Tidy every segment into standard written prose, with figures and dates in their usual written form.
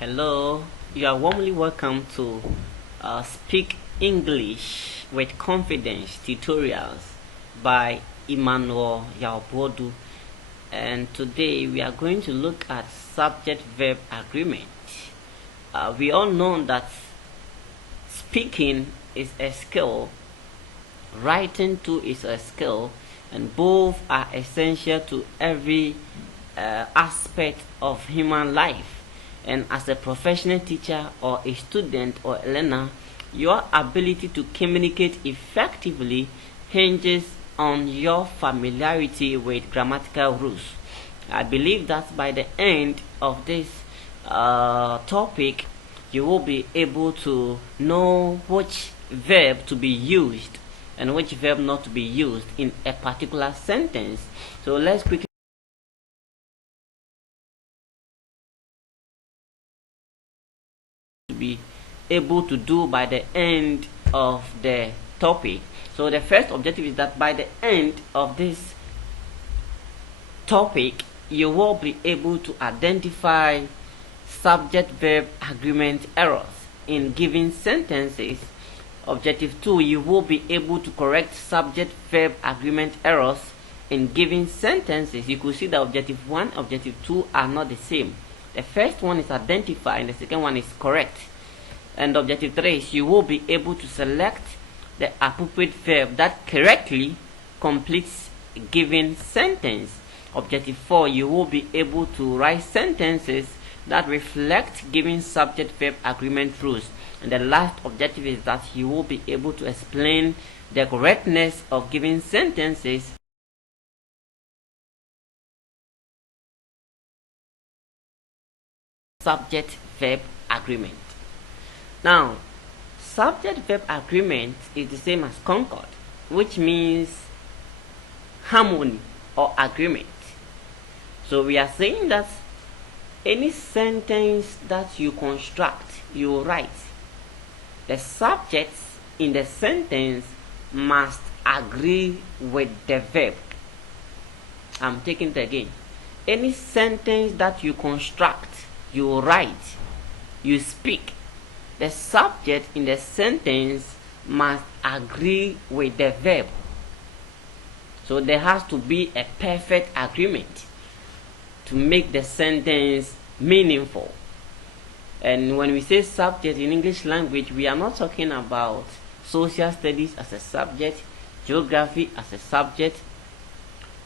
Hello, you are warmly welcome to Speak English with Confidence tutorials by Emmanuel Yaobodu. And today we are going to look at subject-verb agreement. We all know that speaking is a skill, writing too is a skill, and both are essential to every aspect of human life. And as a professional teacher or a student or a learner, your ability to communicate effectively hinges on your familiarity with grammatical rules. I believe that by the end of this topic, you will be able to know which verb to be used and which verb not to be used in a particular sentence. So let's quickly be able to do by the end of the topic. So the first objective is that by the end of this topic, you will be able to identify subject-verb agreement errors in given sentences. Objective 2, you will be able to correct subject-verb agreement errors in given sentences. You could see that objective 1 and objective 2 are not the same. The first one is identify and the second one is correct. And objective 3 is you will be able to select the appropriate verb that correctly completes a given sentence. Objective 4, you will be able to write sentences that reflect given subject-verb agreement rules. And the last objective is that you will be able to explain the correctness of given sentences subject-verb agreement. Now, subject-verb agreement is the same as Concord, which means harmony or agreement. So we are saying that any sentence that you construct, you write, the subjects in the sentence must agree with the verb. I'm taking it again. Any sentence that you construct, you write, you speak, the subject in the sentence must agree with the verb. So there has to be a perfect agreement to make the sentence meaningful. And when we say subject in English language, we are not talking about social studies as a subject, geography as a subject,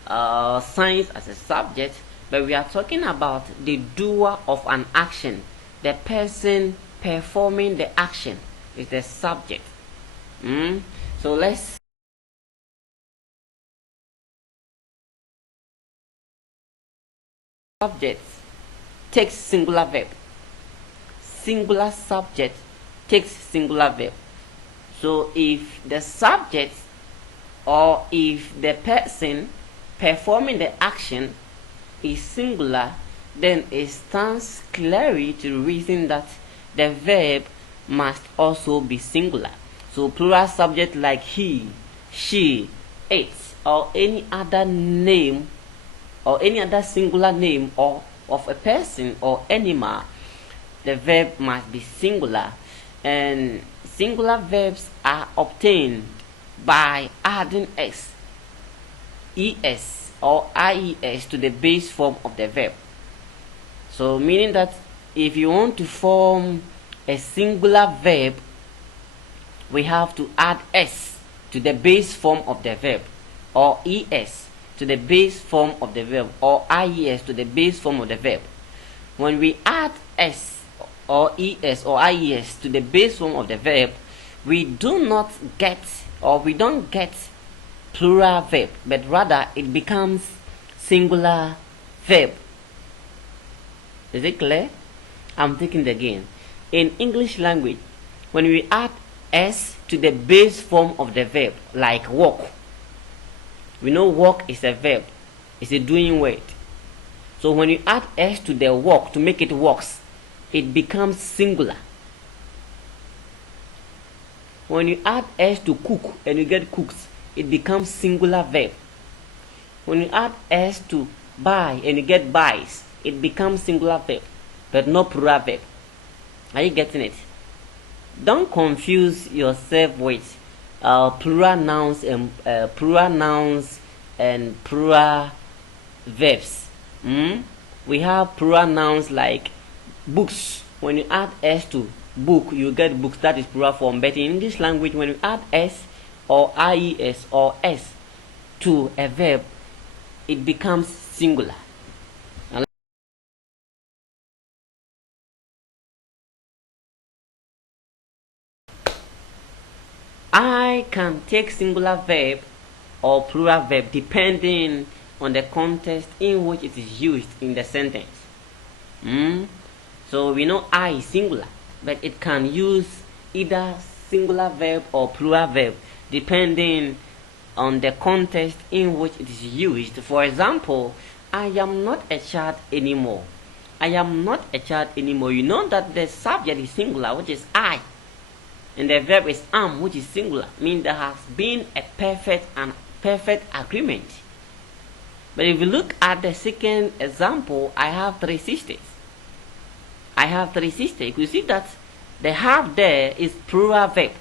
science as a subject, but we are talking about the doer of an action. The person performing the action is the subject. So let's subject takes singular verb. Singular subject takes singular verb. So if the subject or if the person performing the action is singular, then it stands clearly to reason that the verb must also be singular. So plural subject like he, she, it, or any other name or any other singular name or of a person or animal, the verb must be singular. And singular verbs are obtained by adding s, es, or ies to the base form of the verb. So meaning that if you want to form a singular verb, we have to add s to the base form of the verb, or es to the base form of the verb, or ies to the base form of the verb. When we add s or es or ies to the base form of the verb, we do not get, or we don't get plural verb, but rather it becomes singular verb. Is it clear? I'm taking it again. In English language, when we add s to the base form of the verb, like walk, we know walk is a verb, it's a doing word. So when you add s to the walk to make it walks, it becomes singular. When you add s to cook and you get cooks, it becomes singular verb. When you add s to buy and you get buys, it becomes singular verb, but not plural verb. Are you getting it? Don't confuse yourself with plural nouns and plural verbs. We have plural nouns like books. When you add s to book, you get books. That is plural form. But in English language, when you add s or ies or s to a verb, it becomes singular. I can take singular verb or plural verb depending on the context in which it is used in the sentence. So we know I is singular, but it can use either singular verb or plural verb depending on the context in which it is used. For example, I am not a child anymore. I am not a child anymore. You know that the subject is singular, which is I, and the verb is am, which is singular, means there has been a perfect agreement. But if you look at the second example, I have three sisters. I have three sisters. You see that the have there is plural verb.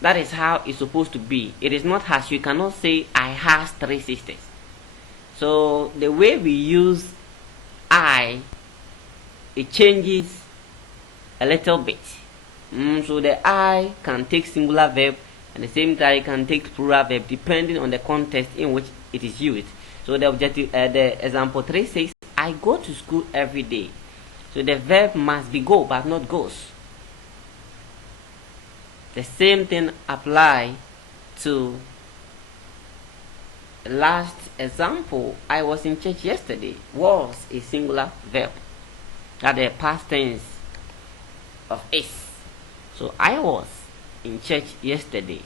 That is how it's supposed to be. It is not has. You cannot say I has three sisters. So the way we use I, it changes a little bit. So the I can take singular verb, and the same time it can take plural verb depending on the context in which it is used. So the objective, the example 3 says, I go to school every day. So the verb must be go, but not goes. The same thing apply to the last example. I was in church yesterday. Was a singular verb. That the past tense of is. So I was in church yesterday.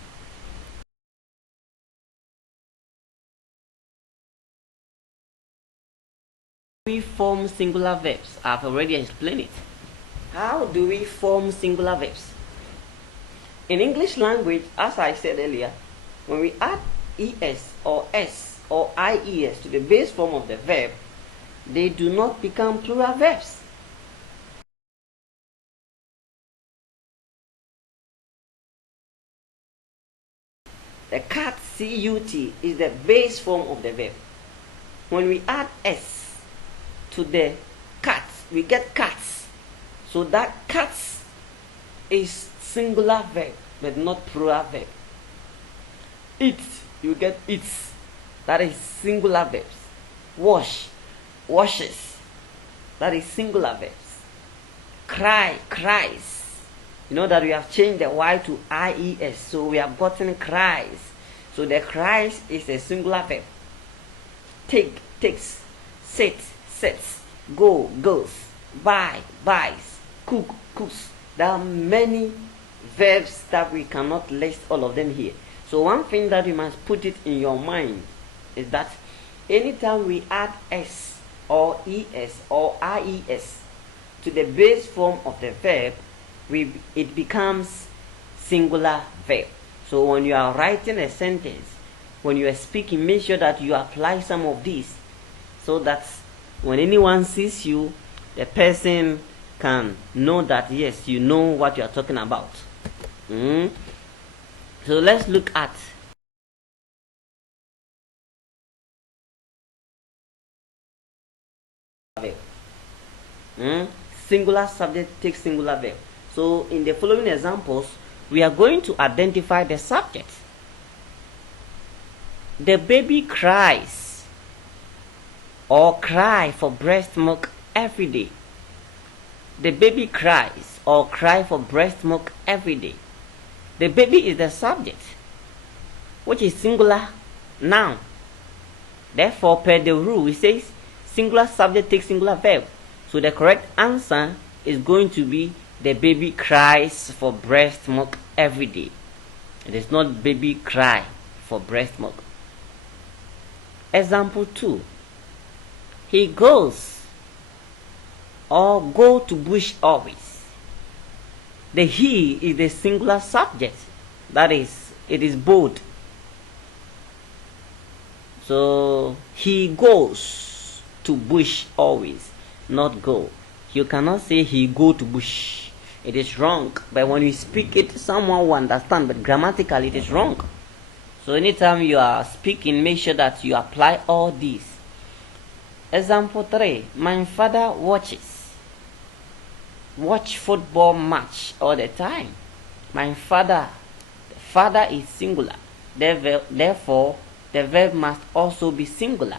We form singular verbs. I've already explained it. How do we form singular verbs? In English language, as I said earlier, when we add es or s or ies to the base form of the verb, they do not become plural verbs. The cat, C-U-T, is the base form of the verb. When we add s to the cat, we get cats. So that cats is singular verb, but not plural verb. Eat, you get eats. That is singular verbs. Wash, washes. That is singular verbs. Cry, cries. You know that we have changed the y to ies, so we have gotten cries. So the cries is a singular verb. Take, takes. Sit, sits. Go, goes. Buy, buys. Cook, cooks. There are many verbs that we cannot list all of them here. So one thing that you must put it in your mind is that anytime we add s or es or ies to the base form of the verb, it becomes singular verb. So when you are writing a sentence, when you are speaking, make sure that you apply some of these so that when anyone sees you, the person can know that yes, you know what you are talking about. So let's look at singular subject takes singular verb. So in the following examples, we are going to identify the subject. The baby cries or cry for breast milk every day. The baby cries or cry for breast milk every day. The baby is the subject, which is singular noun. Therefore, per the rule, it says singular subject takes singular verb. So the correct answer is going to be the baby cries for breast milk every day. It is not baby cry for breast milk. Example 2. He goes or go to bush always. The he is the singular subject. That is, it is bold. So he goes to bush always. not go. You cannot say he go to bush. It is wrong. But when you speak it, someone will understand. But grammatically, it is wrong. So anytime you are speaking, make sure that you apply all these. Example 3. My father watch football match all the time. My father. The father is singular. Therefore, the verb must also be singular,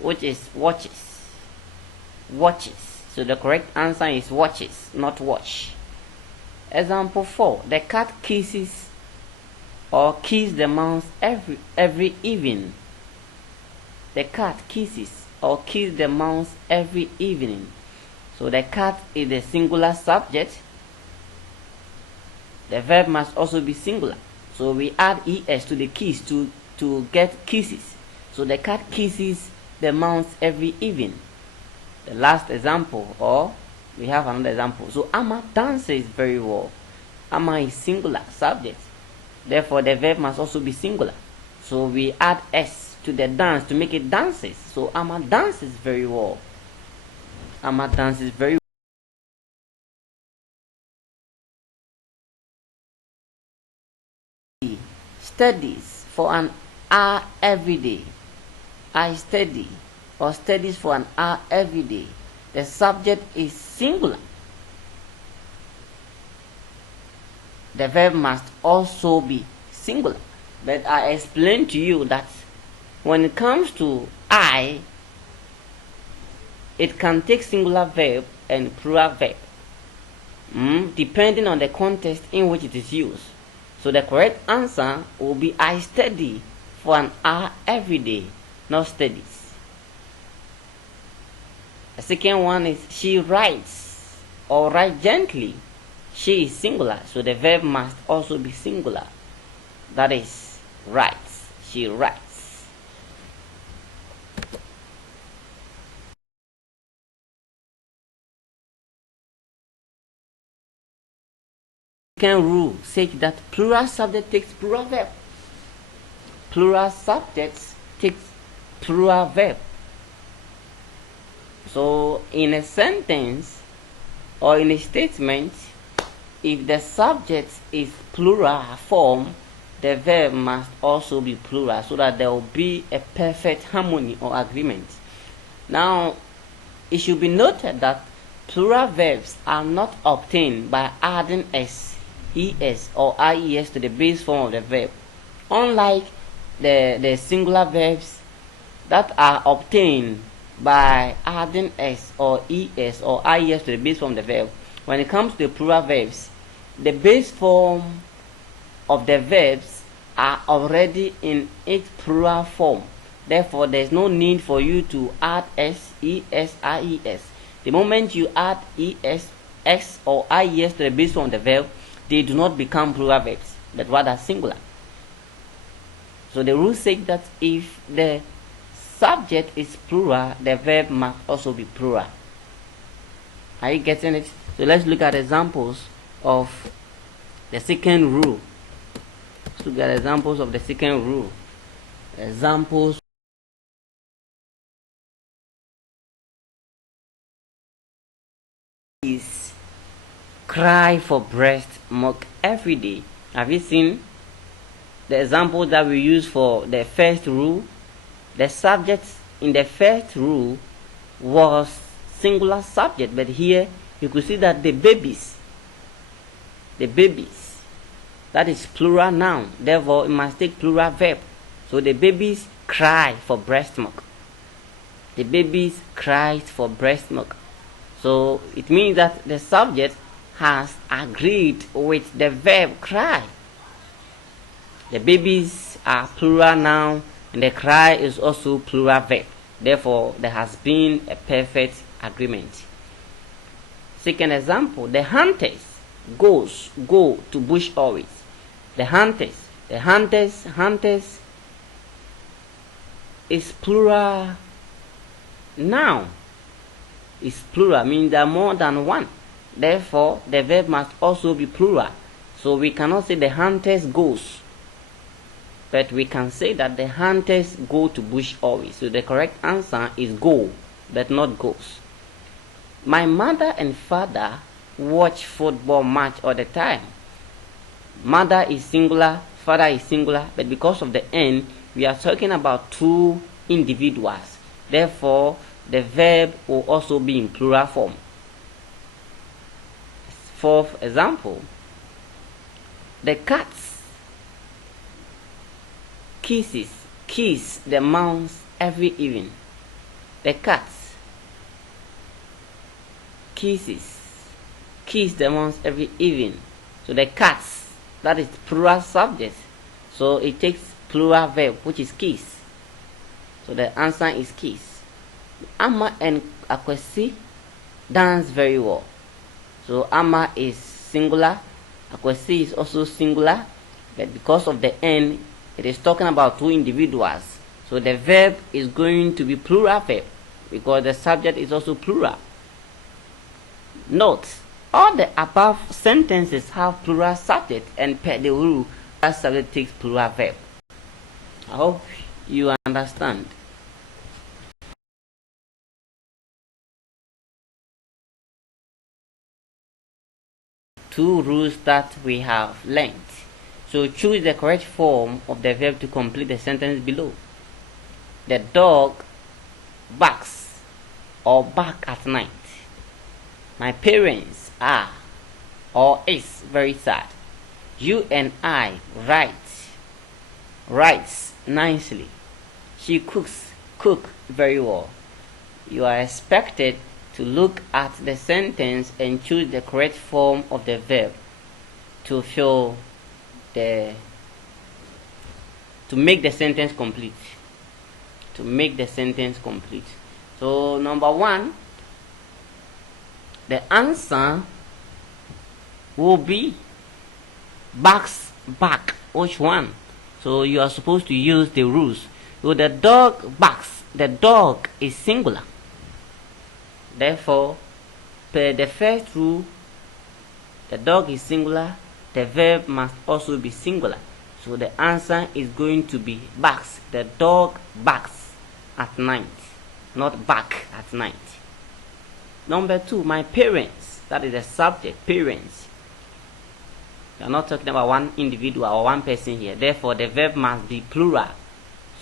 which is watches. Watches. So the correct answer is watches, not watch. Example 4. The cat kisses or kiss the mouse every evening. The cat kisses or kiss the mouse every evening. So the cat is the singular subject. The verb must also be singular. So we add es to the kiss to get kisses. So the cat kisses the mouse every evening. The last example, or we have another example. So Amma dances very well. Amma is singular subject. Therefore, the verb must also be singular. So we add s to the dance to make it dances. So Amma dances very well. Amma dances very well. Studies for an hour every day. I study or studies for an hour every day. The subject is singular. The verb must also be singular. But I explained to you that when it comes to I, it can take singular verb and plural verb, depending on the context in which it is used. So the correct answer will be I study for an hour every day, not studies. The second one is she writes or write gently. She is singular, so the verb must also be singular. That is writes. She writes. Second rule says that plural subject takes plural verb. Plural subjects takes plural verb. So in a sentence or in a statement, if the subject is plural form, the verb must also be plural so that there will be a perfect harmony or agreement. Now, it should be noted that plural verbs are not obtained by adding s, es, or ies to the base form of the verb. Unlike the singular verbs that are obtained by adding s or es or ies to the base form of the verb, when it comes to the plural verbs, the base form of the verbs are already in its plural form. Therefore, there is no need for you to add s, es, ies. The moment you add es, x, or ies to the base form of the verb, they do not become plural verbs, but rather singular. So the rule says that if the subject is plural, the verb must also be plural. Are you getting it? So let's look at examples of the second rule. Let's look at examples of the second rule. Examples. Is cry for breast milk every day. Have you seen the example that we use for the first rule? The subject in the first rule was singular subject, but here you could see that the babies, that is plural noun, therefore it must take plural verb. So the babies cry for breast milk. The babies cried for breast milk. So it means that the subject has agreed with the verb cry. The babies are plural noun and the cry is also plural verb. Therefore, there has been a perfect agreement. Second example, the hunters go to bush always. The hunters is plural noun. Is plural, means there are more than one. Therefore, the verb must also be plural. So we cannot say the hunters goes, but we can say that the hunters go to bush always. So the correct answer is go, but not goes. My mother and father watch football match all the time. Mother is singular, father is singular, but because of the N, we are talking about two individuals. Therefore, the verb will also be in plural form. Fourth example, the cat kiss the mouse every evening. The cat kiss the mouse every evening. So the cats, that is plural subject. So it takes plural verb, which is kiss. So the answer is kiss. Amma and Akwesi dance very well. So Amma is singular, Akwesi is also singular, but because of the N, it is talking about two individuals. So the verb is going to be plural verb because the subject is also plural. Note, all the above sentences have plural subject, and per the rule, that subject takes plural verb. I hope you understand. Two rules that we have learned. So choose the correct form of the verb to complete the sentence below. The dog barks or bark at night. My parents are or is very sad. You and I writes nicely. She cook very well. You are expected to look at the sentence and choose the correct form of the verb to make the sentence complete. So number one, the answer will be barks back. Which one? So you are supposed to use the rules. So the dog barks. The dog is singular. Therefore, per the first rule, the dog is singular. The verb must also be singular. So the answer is going to be barks. The dog barks at night, not bark at night. Number two, my parents. That is the subject, parents. We are not talking about one individual or one person here. Therefore, the verb must be plural.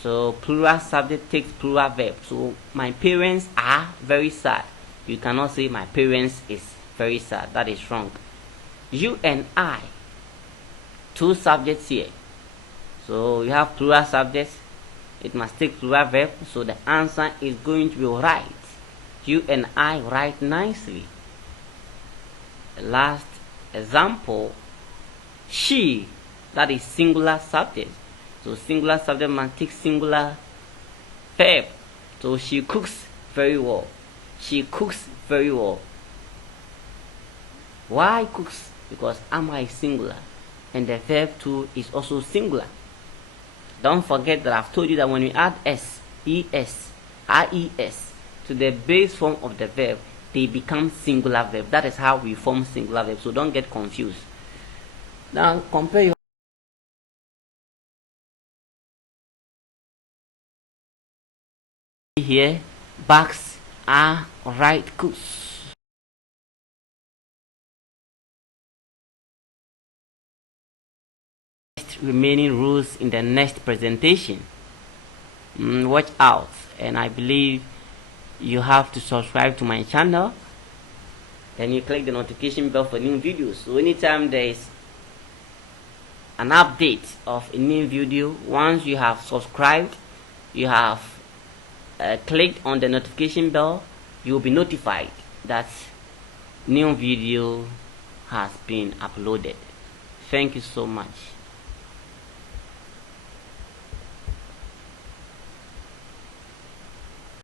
So plural subject takes plural verb. So my parents are very sad. You cannot say my parents is very sad. That is wrong. You and I. Two subjects here. So you have plural subjects. It must take plural verb. So the answer is going to be right. You and I write nicely. The last example, she, that is singular subject. So singular subject must take singular verb. So she cooks very well. She cooks very well. Why cooks? Because Amma is singular and the verb too is also singular. Don't forget that I've told you that when we add s, es, res to the base form of the verb, they become singular verb. That is how we form singular verb. So don't get confused. Now compare your here, barks are right cooks. Remaining rules in the next presentation. Watch out, and I believe you have to subscribe to my channel. Then you click the notification bell for new videos. So anytime there is an update of a new video, once you have subscribed, you have clicked on the notification bell, you will be notified that new video has been uploaded. Thank you so much.